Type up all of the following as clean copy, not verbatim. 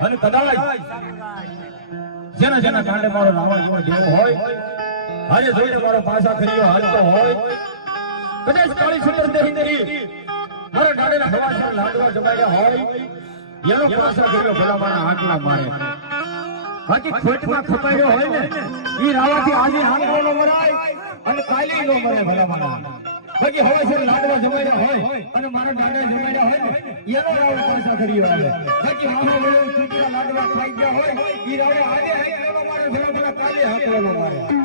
અને કદાચ જેના જેના કાંડે મારો રાવણ જેવો દેવો હોય આજે જોઈને મારો પાછા કર્યો હાલતો હોય કદાચ કાળી સુંદર દેહી મારા ગાડીના હવાસર લાડવા જમાડ્યા હોય એનો પાછા કર્યો ભલા મારા આંકડા મારે બાકી ખોટમાં ખપાયો હોય ને ઈ રાવાથી આજે આંકડો નો મરાય અને કાલી નો મરે ભલા મારા બાકી હવાસર લાડવા જમાડ્યા હોય અને મારા ગાડા જમાડ્યા હોય ને એનો રાવ પાછા કર્યો આવે બાકી મામા વળે ચૂકીના લાડવા ખાઈ ગયા હોય ઈ રાવે આજે આંકડો મારે ભલા મારા કાલી આંકડો મારે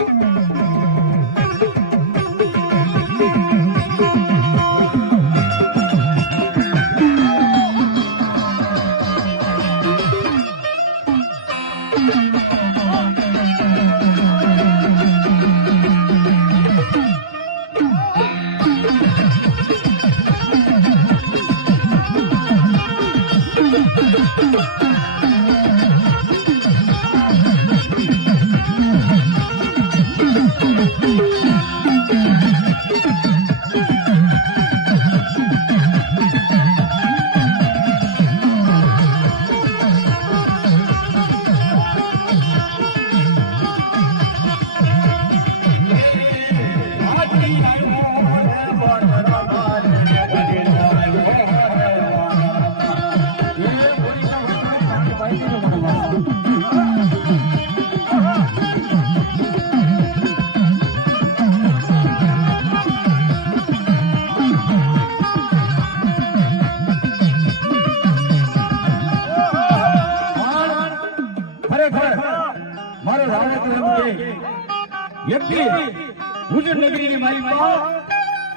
હુજુર નગરીની મારી માં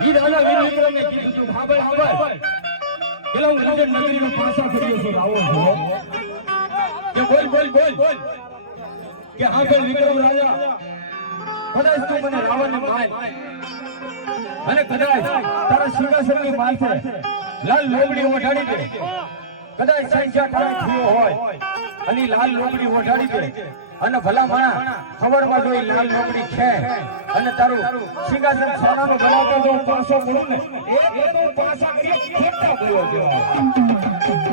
ઈ રાજા વીર વિક્રમે કીધું તું ભાબળ આબર પેલા હું હુજુર નગરીનો પાછા ફર્યો છું આવો કે બોલ કે આગળ વિક્રમ રાજા કદાચ તું મને રાવણને માર અને કદાચ તારા સિંહાસનની માથે લાલ લોબડી ઓઢાડી દે કદાચ સંખ્યા ઠાર થયો હોય અને લાલ લોબડી ઓઢાડી દે અને ભલા માણા ખબરમાં જોઈ લાલ લોબડી છે અને તારું સિંહાસન સોનાનું બનાવતો જો 500 બોલું ને એક પાછા કરી ખોટા બોલ્યો